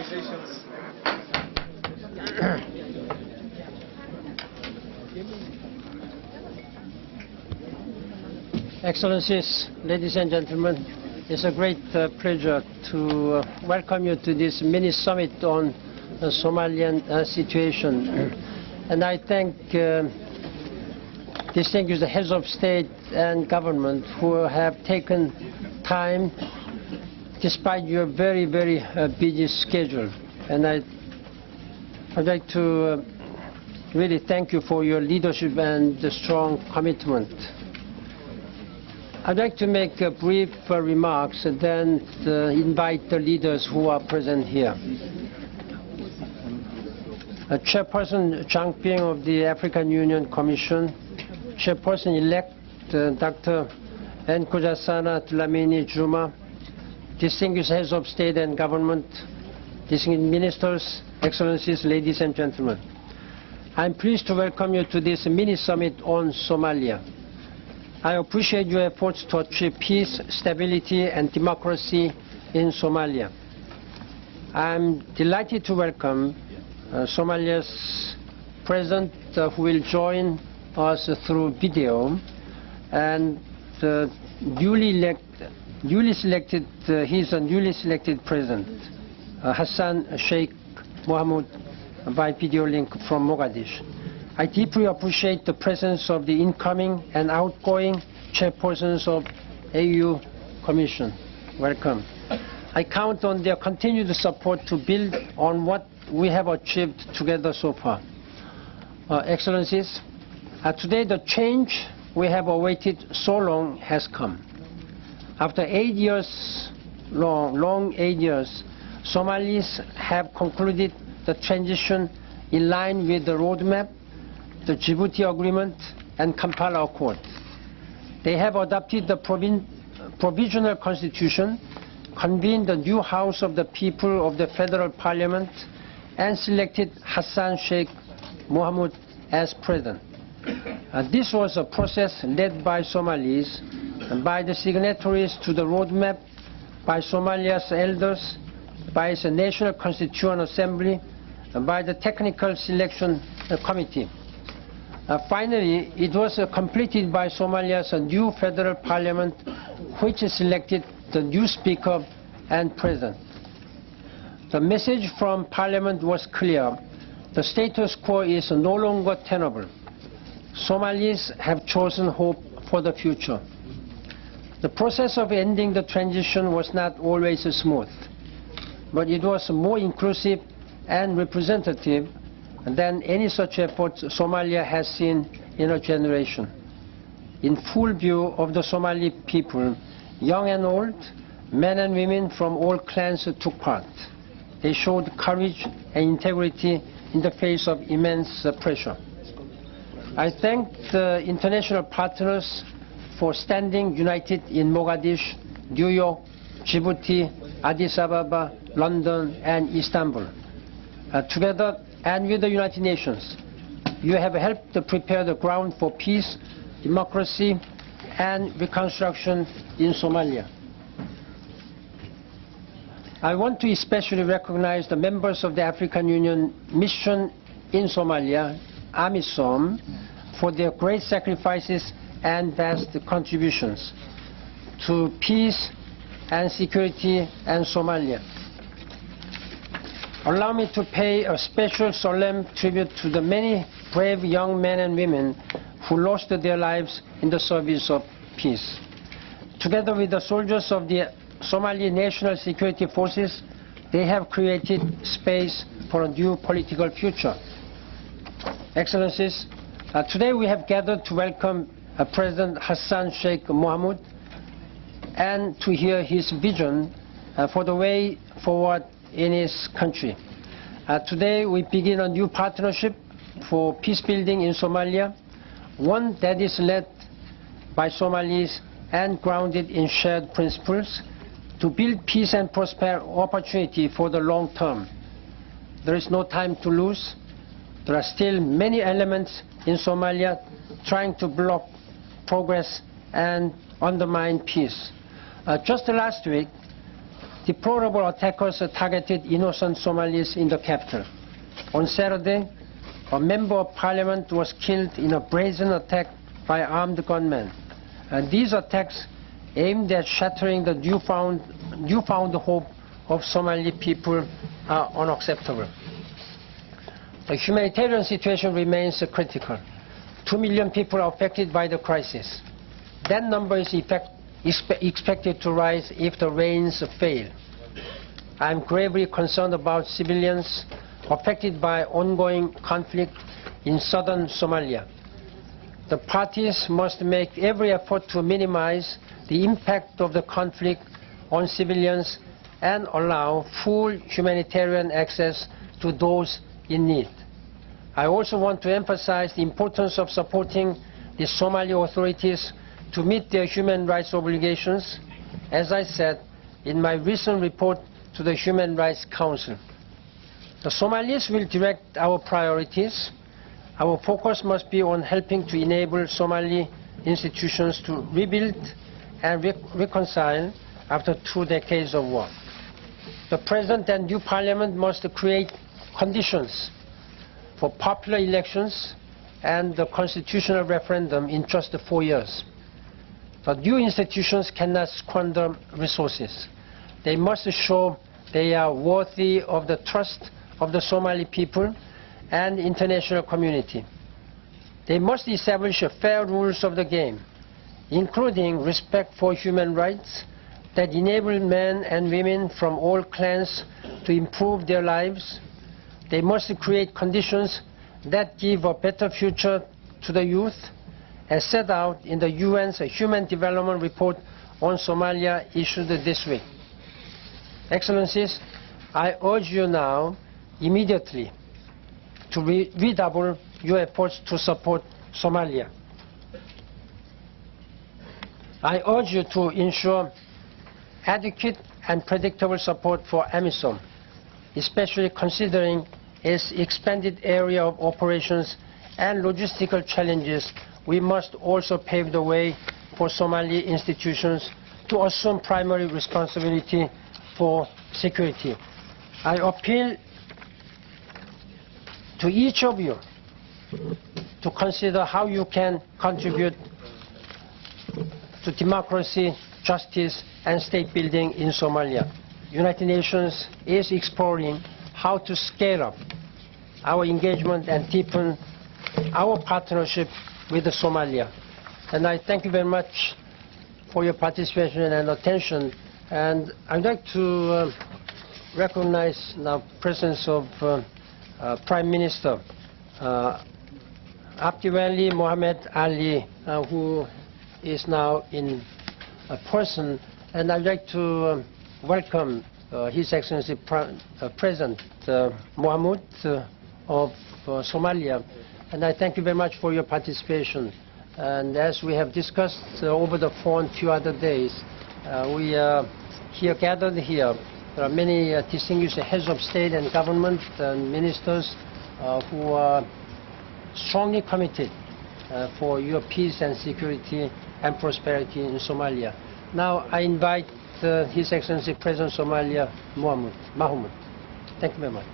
Congratulations. Excellencies, ladies and gentlemen, it's a great pleasure to welcome you to this mini-summit on the Somalian situation. And I thank distinguished heads of state and government who have taken time despite your very, very busy schedule. And I'd like to really thank you for your leadership and the strong commitment. I'd like to make brief remarks and then invite the leaders who are present here. Chairperson Zhang Ping of the African Union Commission, Chairperson-elect Dr. Nkosazana Dlamini Zuma, distinguished heads of state and government, distinguished ministers, excellencies, ladies and gentlemen. I'm pleased to welcome you to this mini-summit on Somalia. I appreciate your efforts to achieve peace, stability, and democracy in Somalia. I'm delighted to welcome Somalia's President who will join us through video, and he's a newly selected President, Hassan Sheikh Mohamud, by video link from Mogadishu. I deeply appreciate the presence of the incoming and outgoing chairpersons of AU Commission. Welcome. I count on their continued support to build on what we have achieved together so far. Excellencies, today the change we have awaited so long has come. After 8 years, long 8 years, Somalis have concluded the transition in line with the roadmap, the Djibouti Agreement, and Kampala Accord. They have adopted the provisional constitution, convened the new House of the People of the Federal Parliament, and selected Hassan Sheikh Mohamud as president. This was a process led by Somalis, and by the signatories to the roadmap, by Somalia's elders, by its National Constituent Assembly, and by the Technical Selection Committee. Finally, it was completed by Somalia's new federal parliament, which selected the new speaker and president. The message from parliament was clear. The status quo is no longer tenable. Somalis have chosen hope for the future. The process of ending the transition was not always smooth, but it was more inclusive and representative than any such effort Somalia has seen in a generation. In full view of the Somali people, young and old, men and women from all clans took part. They showed courage and integrity in the face of immense pressure. I thank the international partners for standing united in Mogadishu, New York, Djibouti, Addis Ababa, London, and Istanbul. Together and with the United Nations, you have helped to prepare the ground for peace, democracy, and reconstruction in Somalia. I want to especially recognize the members of the African Union mission in Somalia, AMISOM, for their great sacrifices and vast contributions to peace and security in Somalia. Allow me to pay a special solemn tribute to the many brave young men and women who lost their lives in the service of peace. Together with the soldiers of the Somali National Security Forces, they have created space for a new political future. Excellencies, today we have gathered to welcome President Hassan Sheikh Mohamud and to hear his vision for the way forward in his country. Today we begin a new partnership for peace building in Somalia, one that is led by Somalis and grounded in shared principles to build peace and prosperity opportunity for the long term. There is no time to lose. There are still many elements in Somalia trying to block progress and undermine peace. Just last week, Deplorable attackers targeted innocent Somalis in the capital. On Saturday, a member of parliament was killed in a brazen attack by armed gunmen. And these attacks aimed at shattering the newfound hope of Somali people are unacceptable. The humanitarian situation remains critical. 2 million people are affected by the crisis. That number is expected to rise if the rains fail. I am gravely concerned about civilians affected by ongoing conflict in southern Somalia. The parties must make every effort to minimize the impact of the conflict on civilians and allow full humanitarian access to those in need. I also want to emphasize the importance of supporting the Somali authorities to meet their human rights obligations, as I said in my recent report to the Human Rights Council. The Somalis will direct our priorities. Our focus must be on helping to enable Somali institutions to rebuild and reconcile after 2 decades of war. The President and new Parliament must create conditions for popular elections and the constitutional referendum in just 4 years. The new institutions cannot squander resources. They must show they are worthy of the trust of the Somali people and international community. They must establish fair rules of the game, including respect for human rights that enable men and women from all clans to improve their lives. They must create conditions that give a better future to the youth, as set out in the UN's Human Development Report on Somalia issued this week. Excellencies, I urge you now immediately to redouble your efforts to support Somalia. I urge you to ensure adequate and predictable support for AMISOM, especially considering its expanded area of operations and logistical challenges. We must also pave the way for Somali institutions to assume primary responsibility for security. I appeal to each of you to consider how you can contribute to democracy, justice, and state building in Somalia. United Nations is exploring how to scale up our engagement and deepen our partnership with Somalia. And I thank you very much for your participation and attention. And I'd like to recognize now the presence of Prime Minister Abdiweli Mohamed Ali, who is now in person. And I'd like to welcome His Excellency President Mohamud of Somalia. And I thank you very much for your participation. And as we have discussed over the phone a few other days, we are here gathered here. There are many distinguished heads of state and government and ministers who are strongly committed for your peace and security and prosperity in Somalia. Now I invite His Excellency President of Somalia, Mohamud. Thank you very much.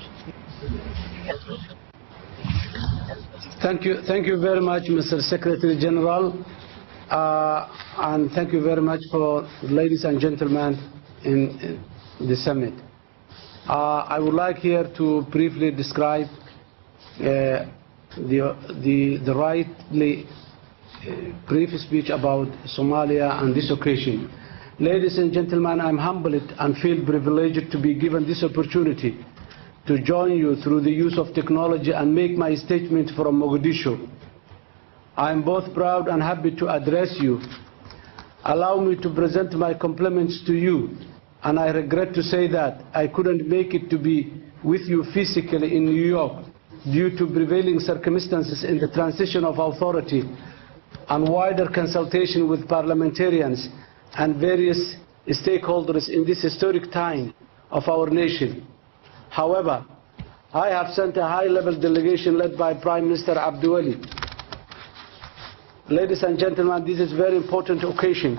Thank you very much, Mr. Secretary General, and thank you very much for ladies and gentlemen in the summit. I would like here to briefly describe the rightly brief speech about Somalia on this occasion. Ladies and gentlemen, I'm humbled and feel privileged to be given this opportunity to join you through the use of technology and make my statement from Mogadishu. I am both proud and happy to address you. Allow me to present my compliments to you, and I regret to say that I couldn't make it to be with you physically in New York due to prevailing circumstances in the transition of authority and wider consultation with parliamentarians and various stakeholders in this historic time of our nation. However, I have sent a high-level delegation led by Prime Minister Abdiweli. Ladies and gentlemen, this is a very important occasion